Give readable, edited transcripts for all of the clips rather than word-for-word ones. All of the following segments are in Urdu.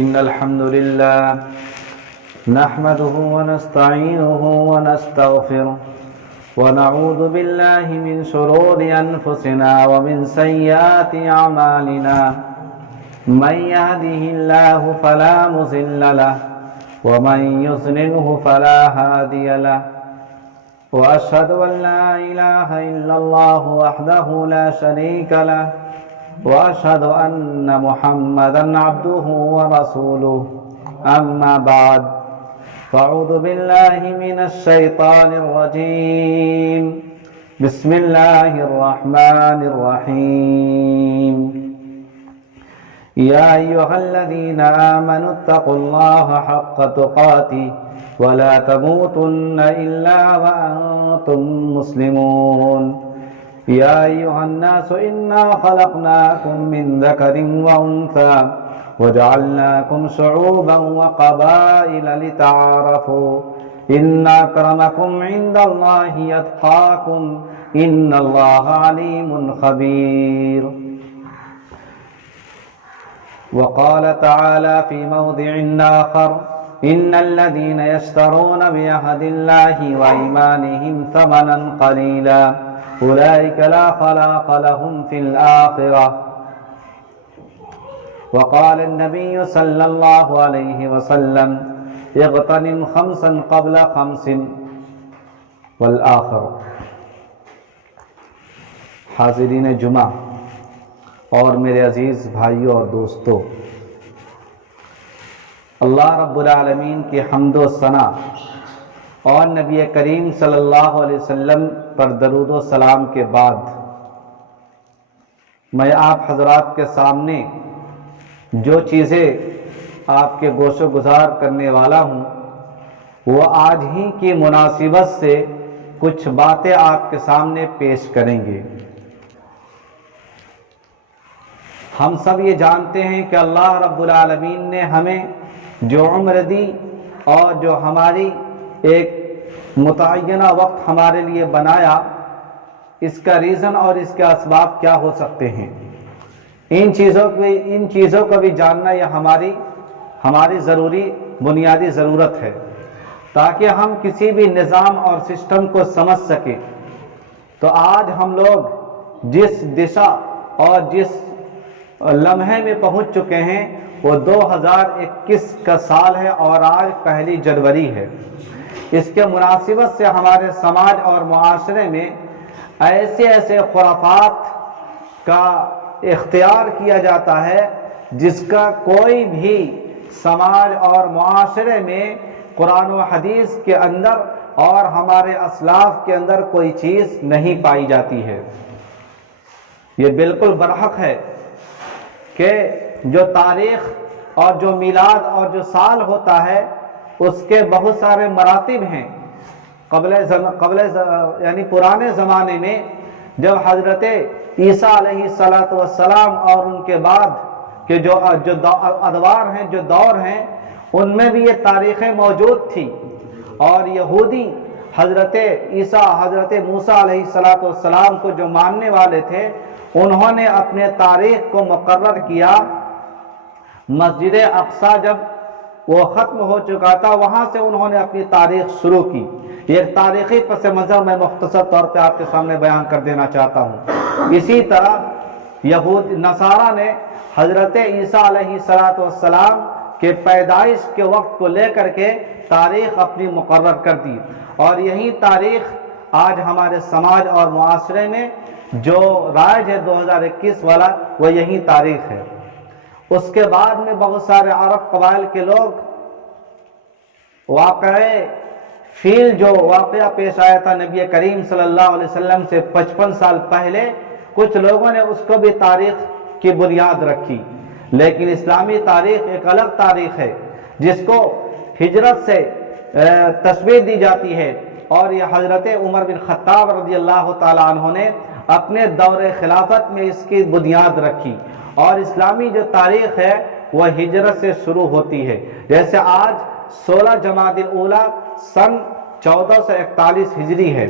إن الحمد لله نحمده ونستعينه ونستغفره ونعوذ بالله من شرور أنفسنا ومن سيئات أعمالنا من يهده الله فلا مضل له ومن يضلله فلا هادي له وأشهد أن لا إله إلا الله وحده لا شريك له وأشهد أن محمدًا عبده ورسوله أما بعد فأعوذ بالله من الشيطان الرجيم بسم الله الرحمن الرحيم يا أيها الذين آمنوا اتقوا الله حق تقاته ولا تموتن إلا وأنتم مسلمون يا أيها الناس إنا خلقناكم من ذكر وأنثى وجعلناكم شعوبا وقبائل لتعارفوا إن أكرمكم عند الله يتقاكم إن الله عليم خبير وقال تعالى في موضع آخر إن الذين يشترون بعهد الله وأيمانهم ثمنا قليلا أولئك لا خلاق لهم في الآخرة وقال النبي صلى الله عليه وسلم اغتنم خمسا قبل خمس والآخر. حاضرین جمعہ اور میرے عزیز بھائیوں اور دوستوں، اللہ رب العالمین کی حمد و ثنا اور نبی کریم صلی اللہ علیہ وسلم پر درود و سلام کے بعد میں آپ حضرات کے سامنے جو چیزیں آپ کے گوش و گزار کرنے والا ہوں وہ آج ہی کی مناسبت سے کچھ باتیں آپ کے سامنے پیش کریں گے۔ ہم سب یہ جانتے ہیں کہ اللہ رب العالمین نے ہمیں جو عمر دی اور جو ہماری ایک متعینہ وقت ہمارے لیے بنایا، اس کا ریزن اور اس کے اسباب کیا ہو سکتے ہیں، ان چیزوں کو بھی جاننا یہ ہماری ضروری بنیادی ضرورت ہے تاکہ ہم کسی بھی نظام اور سسٹم کو سمجھ سکیں۔ تو آج ہم لوگ جس دشا اور جس لمحے میں پہنچ چکے ہیں وہ 2021 کا سال ہے اور آج 1 جنوری ہے۔ اس کے مناسبت سے ہمارے سماج اور معاشرے میں ایسے خرافات کا اختیار کیا جاتا ہے جس کا کوئی بھی سماج اور معاشرے میں قرآن و حدیث کے اندر اور ہمارے اسلاف کے اندر کوئی چیز نہیں پائی جاتی ہے۔ یہ بالکل برحق ہے کہ جو تاریخ اور جو میلاد اور جو سال ہوتا ہے اس کے بہت سارے مراتب ہیں۔ یعنی پرانے زمانے میں جب حضرت عیسیٰ علیہ السلام اور ان کے بعد کے جو ادوار ہیں، جو دور ہیں، ان میں بھی یہ تاریخیں موجود تھی، اور یہودی حضرت عیسیٰ حضرت موسیٰ علیہ السلام کو جو ماننے والے تھے، انہوں نے اپنے تاریخ کو مقرر کیا۔ مسجد اقصیٰ جب وہ ختم ہو چکا تھا، وہاں سے انہوں نے اپنی تاریخ شروع کی۔ یہ تاریخی پس منظر میں مختصر طور پہ آپ کے سامنے بیان کر دینا چاہتا ہوں۔ اسی طرح نصارہ نے حضرت عیسیٰ علیہ السلام کے پیدائش کے وقت کو لے کر کے تاریخ اپنی مقرر کر دی، اور یہی تاریخ آج ہمارے سماج اور معاشرے میں جو رائج ہے 2021 والا، وہ یہی تاریخ ہے۔ اس کے بعد میں بہت سارے عرب قبائل کے لوگ فیل جو واقعہ پیش آیا تھا نبی کریم صلی اللہ علیہ وسلم سے 55 سال پہلے، کچھ لوگوں نے اس کو بھی تاریخ کی بنیاد رکھی، لیکن اسلامی تاریخ ایک الگ تاریخ ہے جس کو ہجرت سے تشبیہ دی جاتی ہے، اور یہ حضرت عمر بن خطاب رضی اللہ تعالیٰ عنہ نے اپنے دور خلافت میں اس کی بنیاد رکھی۔ اور اسلامی جو تاریخ ہے وہ ہجرت سے شروع ہوتی ہے، جیسے آج 16 جمادی الاولیٰ سن 1441 ہجری ہے،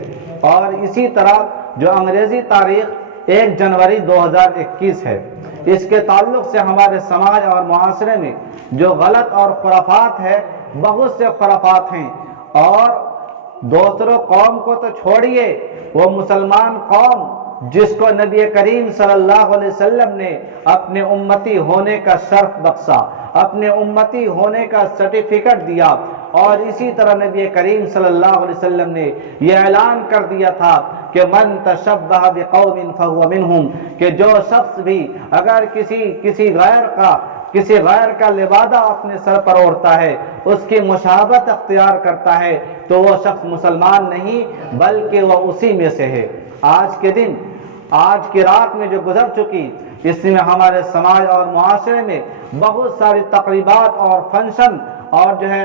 اور اسی طرح جو انگریزی تاریخ 1 جنوری 2021 ہے۔ اس کے تعلق سے ہمارے سماج اور معاشرے میں جو غلط اور خرافات ہے، بہت سے خرافات ہیں، اور دوسروں قوم کو تو چھوڑیے، وہ مسلمان قوم جس کو نبی کریم صلی اللہ علیہ وسلم نے اپنے امتی ہونے کا شرف بخشا، اپنے امتی ہونے کا سرٹیفکیٹ دیا، اور اسی طرح نبی کریم صلی اللہ علیہ وسلم نے یہ اعلان کر دیا تھا کہ من تشبہ بقوم فہو منہم، کہ جو شخص بھی اگر کسی غیر کا لبادہ اپنے سر پر اوڑھتا ہے، اس کی مشابہت اختیار کرتا ہے، تو وہ شخص مسلمان نہیں بلکہ وہ اسی میں سے ہے۔ آج کی رات میں جو گزر چکی، اس میں ہمارے سماج اور معاشرے میں بہت ساری تقریبات اور فنکشن اور جو ہے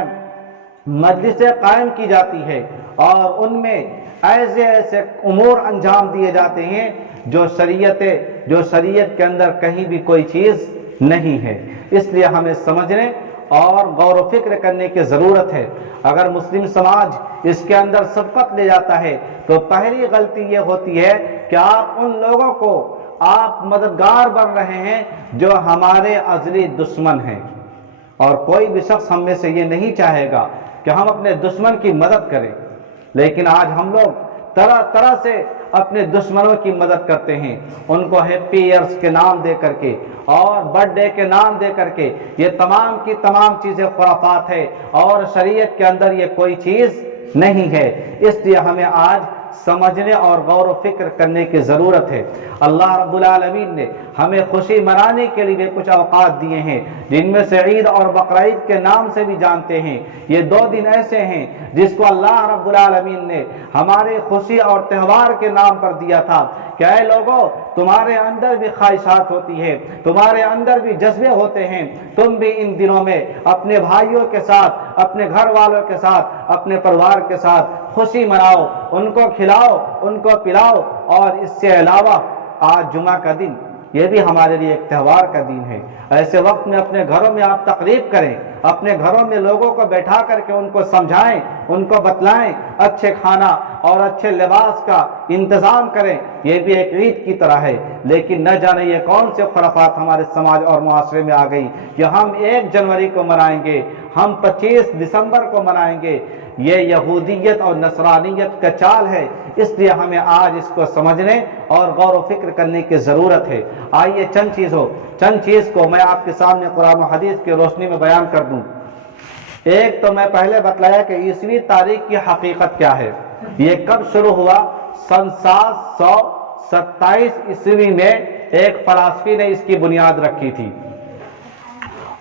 مجلسیں قائم کی جاتی ہے، اور ان میں ایسے امور انجام دیے جاتے ہیں جو شریعت کے اندر کہیں بھی کوئی چیز نہیں ہے۔ اس لیے ہمیں سمجھنے اور غور و فکر کرنے کی ضرورت ہے۔ اگر مسلم سماج اس کے اندر سبقت لے جاتا ہے تو پہلی غلطی یہ ہوتی ہے کہ آپ ان لوگوں کو آپ مددگار بن رہے ہیں جو ہمارے ازلی دشمن ہیں، اور کوئی بھی شخص ہم میں سے یہ نہیں چاہے گا کہ ہم اپنے دشمن کی مدد کریں، لیکن آج ہم لوگ طرح طرح سے اپنے دشمنوں کی مدد کرتے ہیں، ان کو ہیپی ایئرز کے نام دے کر کے اور برتھ ڈے کے نام دے کر کے۔ یہ تمام کی تمام چیزیں خرافات ہے، اور شریعت کے اندر یہ کوئی چیز نہیں ہے۔ اس لیے ہمیں آج سمجھنے اور غور و فکر کرنے کی ضرورت ہے۔ اللہ رب العالمین نے ہمیں خوشی منانے کے لیے کچھ اوقات دیے ہیں، جن میں سے عید اور بقرعید کے نام سے بھی جانتے ہیں۔ یہ 2 دن ایسے ہیں جس کو اللہ رب العالمین نے ہمارے خوشی اور تہوار کے نام پر دیا تھا کہ اے لوگو، تمہارے اندر بھی خواہشات ہوتی ہے، تمہارے اندر بھی جذبے ہوتے ہیں، تم بھی ان دنوں میں اپنے بھائیوں کے ساتھ، اپنے گھر والوں کے ساتھ، اپنے پریوار کے ساتھ خوشی مناؤ، ان کو کھلاؤ، ان کو پلاؤ۔ اور اس سے علاوہ آج جمعہ کا دن، یہ بھی ہمارے لیے ایک تہوار کا دن ہے۔ ایسے وقت میں اپنے گھروں میں آپ تقریب کریں، اپنے گھروں میں لوگوں کو بیٹھا کر کے ان کو سمجھائیں، ان کو بتلائیں، اچھے کھانا اور اچھے لباس کا انتظام کریں۔ یہ بھی ایک عید کی طرح ہے، لیکن نہ جانے یہ کون سے خرافات ہمارے سماج اور معاشرے میں آ گئی کہ ہم 1 جنوری کو منائیں گے، ہم 25 دسمبر کو منائیں گے۔ یہ یہودیت اور نصرانیت کا چال ہے۔ اس لیے ہمیں آج اس کو سمجھنے اور غور و فکر کرنے کی ضرورت ہے۔ آئیے چند چیز کو میں آپ کے سامنے قرآن و حدیث کی روشنی میں بیان کر دوں۔ ایک تو میں پہلے بتلایا کہ عیسوی تاریخ کی حقیقت کیا ہے۔ یہ کب شروع ہوا؟ سن 727 عیسوی میں ایک فلسفی نے اس کی بنیاد رکھی تھی۔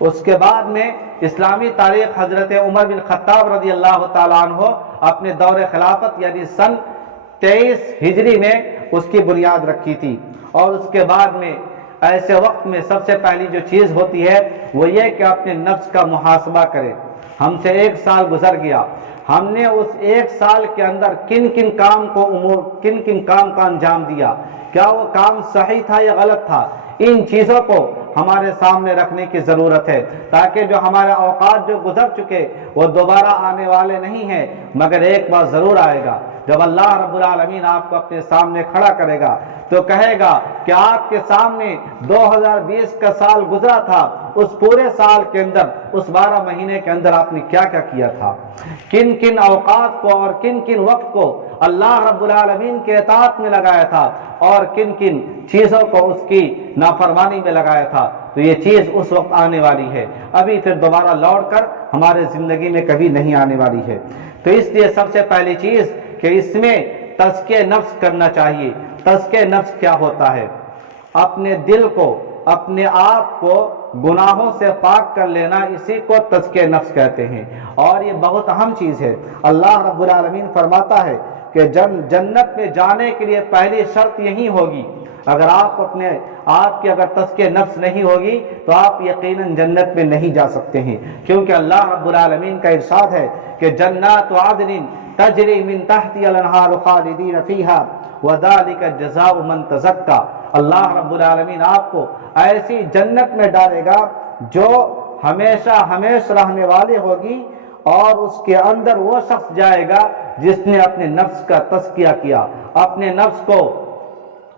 اس کے بعد میں اسلامی تاریخ حضرت عمر بن خطاب رضی اللہ تعالیٰ عنہ اپنے دور خلافت یعنی سن 23 ہجری میں اس کی بنیاد رکھی تھی۔ اور اس کے بعد میں ایسے وقت میں سب سے پہلی جو چیز ہوتی ہے وہ یہ کہ اپنے نفس کا محاسبہ کریں۔ ہم سے 1 سال گزر گیا، ہم نے اس 1 سال کے اندر کن کن کام کا انجام دیا، کیا وہ کام صحیح تھا یا غلط تھا؟ ان چیزوں کو ہمارے سامنے رکھنے کی ضرورت ہے، تاکہ جو ہمارے اوقات جو گزر چکے وہ دوبارہ آنے والے نہیں ہیں، مگر ایک بار ضرور آئے گا جب اللہ رب العالمین آپ کو اپنے سامنے کھڑا کرے گا تو کہے گا کہ آپ کے سامنے 2020 کا سال گزرا تھا، اس پورے سال کے اندر، اس 12 مہینے کے اندر آپ نے کیا کیا کیا تھا، کن کن اوقات کو اور کن کن وقت کو اللہ رب العالمین کے اطاعت میں لگایا تھا اور کن کن چیزوں کو اس کی نافرمانی میں لگایا تھا۔ تو یہ چیز اس وقت آنے والی ہے، ابھی پھر دوبارہ لوٹ کر ہمارے زندگی میں کبھی نہیں آنے والی ہے۔ تو اس لیے سب سے پہلی چیز کہ اس میں تزکیہ نفس کرنا چاہیے۔ تزکیہ نفس کیا ہوتا ہے؟ اپنے دل کو، اپنے آپ کو گناہوں سے پاک کر لینا، اسی کو تزکیہ نفس کہتے ہیں، اور یہ بہت اہم چیز ہے۔ اللہ رب العالمین فرماتا ہے کہ جنت میں جانے کے لیے پہلی شرط یہی ہوگی، اگر آپ کی اگر تزکیہ نفس نہیں ہوگی تو آپ یقیناً جنت میں نہیں جا سکتے ہیں، کیونکہ اللہ رب العالمین کا ارشاد ہے کہ جنات عدن تجری من تحتی الانہار خالدین فیہا وذالک جزاء من تزکا۔ اللہ رب العالمین آپ کو ایسی جنت میں ڈالے گا جو ہمیشہ رہنے والی ہوگی، اور اس کے اندر وہ شخص جائے گا جس نے اپنے نفس کا تزکیہ کیا، اپنے نفس کو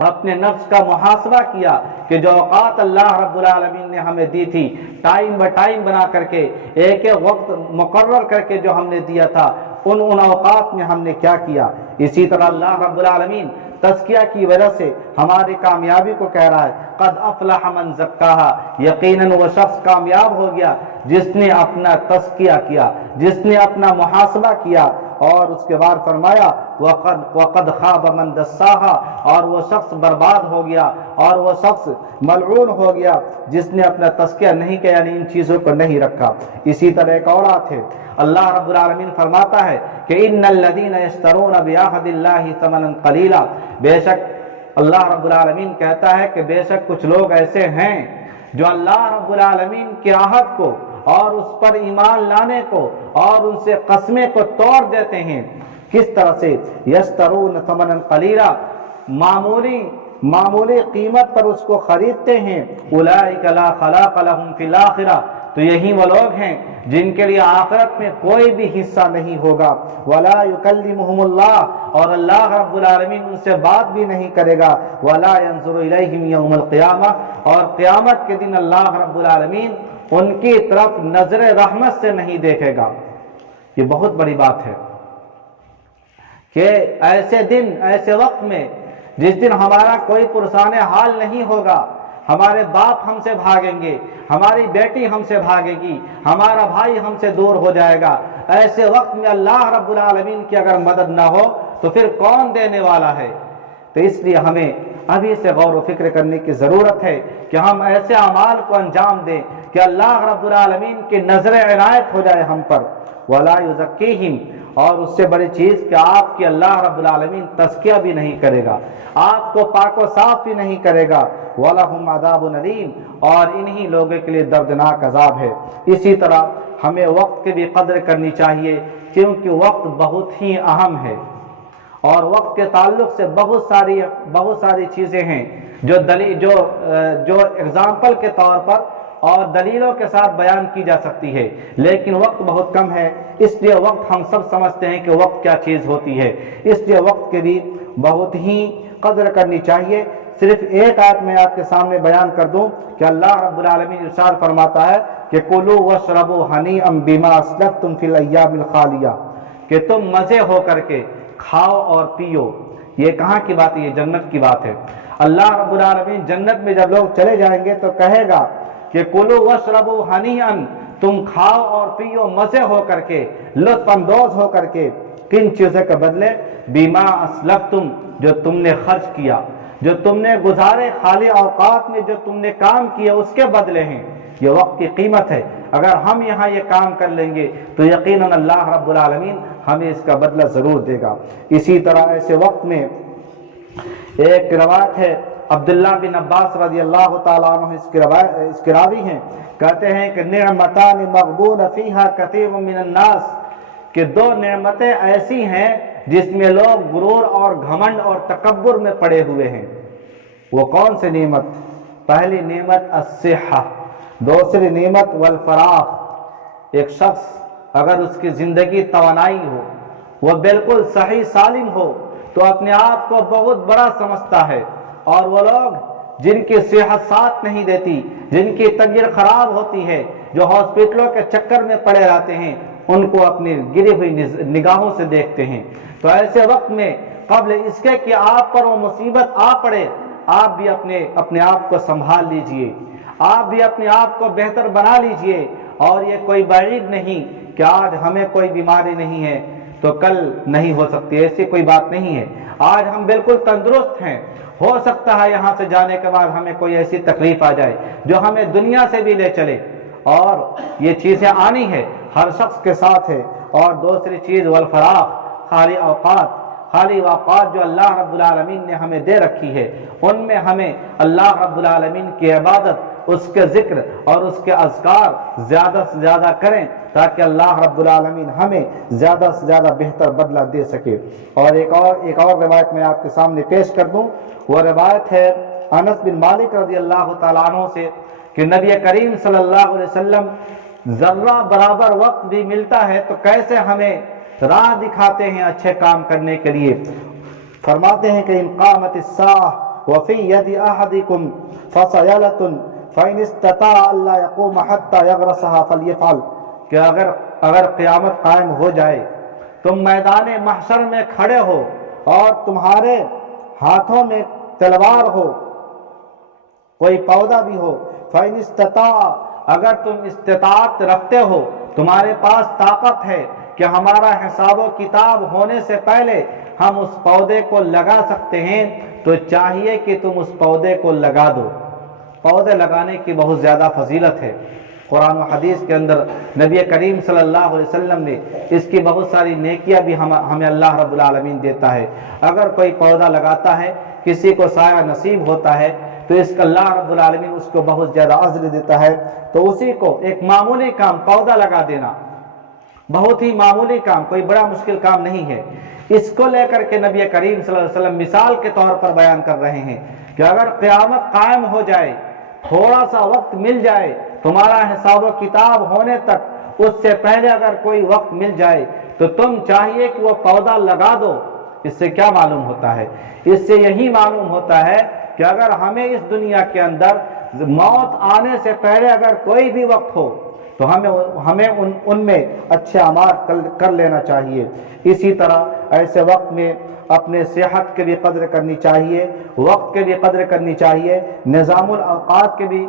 اپنے نفس کا محاسبہ کیا کہ جو اوقات اللہ رب العالمین نے ہمیں دی تھی، ٹائم با ٹائم بنا کر کے، ایک ایک وقت مقرر کر کے جو ہم نے دیا تھا، ان اوقات میں ہم نے کیا کیا۔ اسی طرح اللہ رب العالمین تزکیہ کی وجہ سے ہماری کامیابی کو کہہ رہا ہے، قد افلح من زکاہا، یقیناً وہ شخص کامیاب ہو گیا جس نے اپنا تزکیہ کیا، جس نے اپنا محاسبہ کیا، اور اس کے بعد فرمایا وقد خاب من دساہا، اور وہ شخص برباد ہو گیا اور وہ شخص ملعون ہو گیا جس نے اپنا تزکیہ نہیں کیا، یعنی ان چیزوں کو نہیں رکھا۔ اسی طرح ایک اور آیت ہے، اللہ رب العالمین فرماتا ہے کہ ان الذین یشترون بعہد اللہ ثمنا قلیلا، بے شک اللہ رب العالمین کہتا ہے کہ بے شک کچھ لوگ ایسے ہیں جو اللہ رب العالمین کے عہد کو اور اس پر ایمان لانے کو اور ان سے قسمیں کو توڑ دیتے ہیں۔ کس طرح سے؟ یشترون ثمنا قلیلا، معمولی قیمت پر اس کو خریدتے ہیں۔ اولئک لا خلاق لهم فی الاخرہ، تو یہی وہ لوگ ہیں جن کے لیے آخرت میں کوئی بھی حصہ نہیں ہوگا۔ ولا یکلمہم اللہ، اور اللہ رب العالمین ان سے بات بھی نہیں کرے گا۔ ولا ینظر الیہم یوم القیامہ، اور قیامت کے دن اللہ رب العالمین ان کی طرف نظر رحمت سے نہیں دیکھے گا۔ یہ بہت بڑی بات ہے کہ ایسے دن، ایسے وقت میں جس دن ہمارا کوئی پرسان حال نہیں ہوگا، ہمارے باپ ہم سے بھاگیں گے، ہماری بیٹی ہم سے بھاگے گی، ہمارا بھائی ہم سے دور ہو جائے گا، ایسے وقت میں اللہ رب العالمین کی اگر مدد نہ ہو تو پھر کون دینے والا ہے؟ تو اس لیے ہمیں ابھی سے غور و فکر کرنے کی ضرورت ہے کہ ہم ایسے اعمال کو انجام دیں کہ اللہ رب العالمین کی نظر عنایت ہو جائے ہم پر۔ ولا یزکیہم، اور اس سے بڑی چیز کہ آپ کی اللہ رب العالمین تزکیہ بھی نہیں کرے گا، آپ کو پاک و صاف بھی نہیں کرے گا۔ وَلَهُمْ عَذَابٌ أَلِيمٌ، اور انہی لوگوں کے لیے دردناک عذاب ہے۔ اسی طرح ہمیں وقت کی بھی قدر کرنی چاہیے، کیونکہ وقت بہت ہی اہم ہے، اور وقت کے تعلق سے بہت ساری چیزیں ہیں جو اگزامپل کے طور پر اور دلیلوں کے ساتھ بیان کی جا سکتی ہے، لیکن وقت بہت کم ہے، اس لیے وقت ہم سب سمجھتے ہیں کہ وقت کیا چیز ہوتی ہے، اس لیے وقت کی بھی بہت ہی قدر کرنی چاہیے۔ صرف ایک آیت میں آپ کے سامنے بیان کر دوں کہ اللہ رب العالمین ارشاد فرماتا ہے کہ کُلُوا وَاشْرَبُوا هَنِيئًا بِمَا أَسْلَفْتُمْ فِي الْأَيَّامِ الْخَالِيَةِ، کہ تم مزے ہو کر کے کھاؤ اور پیو۔ یہ کہاں کی بات ہے؟ یہ جنت کی بات ہے۔ اللہ رب العالمین جنت میں جب لوگ چلے جائیں گے تو کہے گا کہ کُلُوا وَاشْرَبُوا هَنِيئًا، تم کھاؤ اور پیو مزے ہو کر کے، لطف اندوز ہو کر کے۔ کن چیزوں کے بدلے؟ بیما اسلفتم، جو تم نے خرچ کیا، جو تم نے گزارے خالی اوقات میں جو تم نے کام کیا، اس کے بدلے ہیں۔ یہ وقت کی قیمت ہے، اگر ہم یہاں یہ کام کر لیں گے تو یقیناً اللہ رب العالمین ہمیں اس کا بدلہ ضرور دے گا۔ اسی طرح ایسے وقت میں ایک روایت ہے، عبداللہ بن عباس رضی اللہ تعالیٰ عنہ اس کے راوی ہیں، کہتے ہیں کہ نعمتان مغبون فیہا کثیر من الناس، کہ دو نعمتیں ایسی ہیں جس میں لوگ غرور اور گھمنڈ اور تکبر میں پڑے ہوئے ہیں۔ وہ کون سی نعمت؟ پہلی نعمت الصحہ، دوسری نعمت والفراغ۔ ایک شخص اگر اس کی زندگی توانائی ہو، وہ بالکل صحیح سالم ہو، تو اپنے آپ کو بہت بڑا سمجھتا ہے، اور وہ لوگ جن کی صحت ساتھ نہیں دیتی، جن کی طبیعت خراب ہوتی ہے، جو ہاسپٹلوں کے چکر میں پڑے رہتے ہیں، ان کو اپنی گری ہوئی نگاہوں سے دیکھتے ہیں۔ تو ایسے وقت میں قبل اس کے کہ آپ پر وہ مصیبت آ پڑے، آپ بھی اپنے آپ کو سنبھال لیجئے، آپ بھی اپنے آپ کو بہتر بنا لیجئے، اور یہ کوئی بعید نہیں کہ آج ہمیں کوئی بیماری نہیں ہے تو کل نہیں ہو سکتی، ایسی کوئی بات نہیں ہے۔ آج ہم بالکل تندرست ہیں، ہو سکتا ہے یہاں سے جانے کے بعد ہمیں کوئی ایسی تکلیف آ جائے جو ہمیں دنیا سے بھی لے چلے، اور یہ چیزیں آنی ہے، ہر شخص کے ساتھ ہے۔ اور دوسری چیز والفراغ، خالی اوقات جو اللہ رب العالمین نے ہمیں دے رکھی ہے، ان میں ہمیں اللہ رب العالمین کی عبادت، اس کے ذکر اور اس کے اذکار زیادہ سے زیادہ کریں، تاکہ اللہ رب العالمین ہمیں زیادہ سے زیادہ بہتر بدلہ دے سکے۔ اور ایک اور روایت میں آپ کے سامنے پیش کر دوں، وہ روایت ہے انس بن مالک رضی اللہ تعالیٰ عنہ سے کہ نبی کریم صلی اللہ علیہ وسلم ذرہ برابر وقت بھی ملتا ہے تو کیسے ہمیں راہ دکھاتے ہیں اچھے کام کرنے کے لیے۔ فرماتے ہیں کہ ان قامت الساعہ وفي يد أحدكم فصيلة فإن استطاع ألا يقوم حتى يغرسها فليفعل، کہ اگر قیامت قائم ہو جائے، تم میدان محشر میں کھڑے ہو اور تمہارے ہاتھوں میں تلوار ہو، کوئی پودا بھی ہو، فإن استطاع، اگر تم استطاعت رکھتے ہو، تمہارے پاس طاقت ہے کہ ہمارا حساب و کتاب ہونے سے پہلے ہم اس پودے کو لگا سکتے ہیں، تو چاہیے کہ تم اس پودے کو لگا دو۔ پودے لگانے کی بہت زیادہ فضیلت ہے۔ قرآن و حدیث کے اندر نبی کریم صلی اللہ علیہ وسلم نے اس کی بہت ساری نیکیاں بھی ہمیں اللہ رب العالمین دیتا ہے۔ اگر کوئی پودا لگاتا ہے، کسی کو سایہ نصیب ہوتا ہے، تو اس کا اللہ رب العالمین اس کو بہت زیادہ اجر دیتا ہے۔ تو اسی کو ایک معمولی کام پودا لگا دینا، بہت ہی معمولی کام، کوئی بڑا مشکل کام نہیں ہے۔ اس کو لے کر کے نبی کریم صلی اللہ علیہ وسلم مثال کے طور پر بیان کر رہے ہیں کہ اگر قیامت قائم ہو جائے، تھوڑا سا وقت مل جائے، تمہارا حساب و کتاب ہونے تک اس سے پہلے اگر کوئی وقت مل جائے، تو تم چاہیے کہ وہ پودا لگا دو۔ اس سے کیا معلوم ہوتا ہے؟ اس سے یہی معلوم ہوتا ہے کہ اگر ہمیں اس دنیا کے اندر موت آنے سے پہلے اگر کوئی بھی وقت ہو، تو ہمیں ان میں اچھے اعمال کر لینا چاہیے۔ اسی طرح ایسے وقت میں اپنے صحت کے بھی قدر کرنی چاہیے، وقت کے بھی قدر کرنی چاہیے، نظام الاوقات کے بھی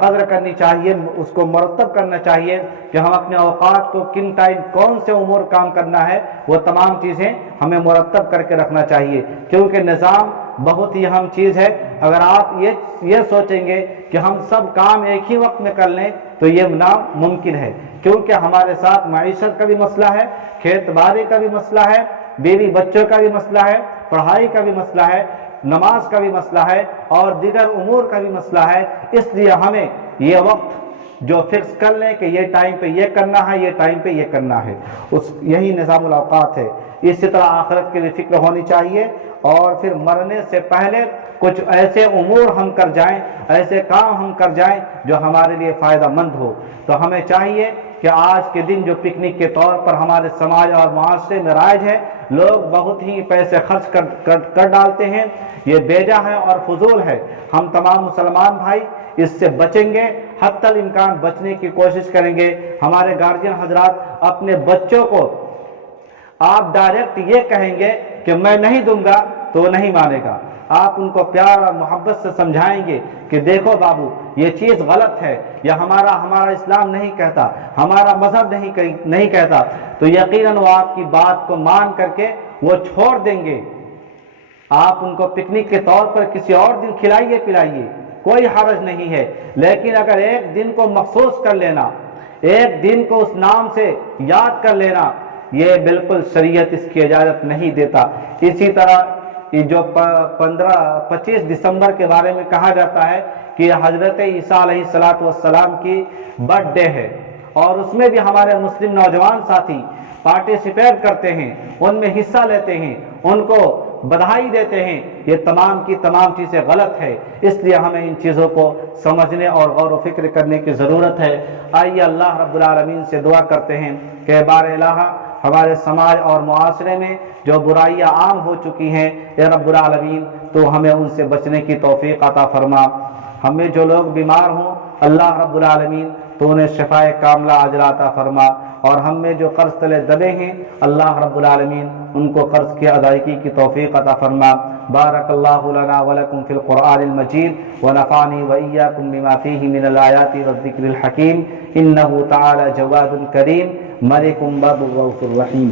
قدر کرنی چاہیے، اس کو مرتب کرنا چاہیے کہ ہم اپنے اوقات کو کن ٹائم کون سے امور کام کرنا ہے، وہ تمام چیزیں ہمیں مرتب کر کے رکھنا چاہیے، کیونکہ نظام بہت ہی اہم چیز ہے۔ اگر آپ یہ سوچیں گے کہ ہم سب کام ایک ہی وقت میں کر لیں تو یہ ناممکن ہے، کیونکہ ہمارے ساتھ معیشت کا بھی مسئلہ ہے، کھیت باڑی کا بھی مسئلہ ہے، بیوی بچوں کا بھی مسئلہ ہے، پڑھائی کا بھی مسئلہ ہے، نماز کا بھی مسئلہ ہے، اور دیگر امور کا بھی مسئلہ ہے۔ اس لیے ہمیں یہ وقت جو فکس کر لیں کہ یہ ٹائم پہ یہ کرنا ہے، یہ ٹائم پہ یہ کرنا ہے، یہی نظام الاوقات ہے۔ اسی طرح آخرت کی بھی فکر ہونی چاہیے، اور پھر مرنے سے پہلے کچھ ایسے امور ہم کر جائیں، ایسے کام ہم کر جائیں جو ہمارے لیے فائدہ مند ہو۔ تو ہمیں چاہیے کہ آج کے دن جو پکنک کے طور پر ہمارے سماج اور معاشرے میں رائج ہے، لوگ بہت ہی پیسے خرچ کر ڈالتے ہیں، یہ بیجا ہے اور فضول ہے۔ ہم تمام مسلمان بھائی اس سے بچیں گے، حتی الامکان بچنے کی کوشش کریں گے۔ ہمارے گارجین حضرات اپنے بچوں کو آپ ڈائریکٹ یہ کہیں گے کہ میں نہیں دوں گا تو وہ نہیں مانے گا، آپ ان کو پیار اور محبت سے سمجھائیں گے کہ دیکھو بابو یہ چیز غلط ہے، یا ہمارا اسلام نہیں کہتا، ہمارا مذہب نہیں کہتا، تو یقیناً وہ آپ کی بات کو مان کر کے وہ چھوڑ دیں گے۔ آپ ان کو پکنک کے طور پر کسی اور دن کھلائیے پلائیے، کوئی حرج نہیں ہے، لیکن اگر ایک دن کو مخصوص کر لینا، ایک دن کو اس نام سے یاد کر لینا، یہ بالکل شریعت اس کی اجازت نہیں دیتا۔ اسی طرح یہ جو 25 دسمبر کے بارے میں کہا جاتا ہے کہ حضرت عیسیٰ علیہ السلام کی برتھ ڈے ہے، اور اس میں بھی ہمارے مسلم نوجوان ساتھی پارٹیسپیٹ کرتے ہیں، ان میں حصہ لیتے ہیں، ان کو بدھائی دیتے ہیں، یہ تمام کی تمام چیزیں غلط ہے۔ اس لیے ہمیں ان چیزوں کو سمجھنے اور غور و فکر کرنے کی ضرورت ہے۔ آئیے اللہ رب العالمین سے دعا کرتے ہیں کہ بار الہ ہمارے سماج اور معاشرے میں جو برائیاں عام ہو چکی ہیں، اے رب العالمین تو ہمیں ان سے بچنے کی توفیق عطا فرما۔ ہمیں جو لوگ بیمار ہوں اللہ رب العالمین تو انہیں شفائے کاملہ عاجلہ عطا فرما، اور ہم میں جو قرض تلے دبے ہیں اللہ رب العالمین ان کو قرض کی ادائیگی کی توفیق عطا فرما۔ بارک اللہ لنا ولکم فی القرآن المجید ونفعنی وإیاکم بما فیہ من الآیات والذکر الحکیم، انہ تعالی جواد کریم ملک بر رؤوف رحیم۔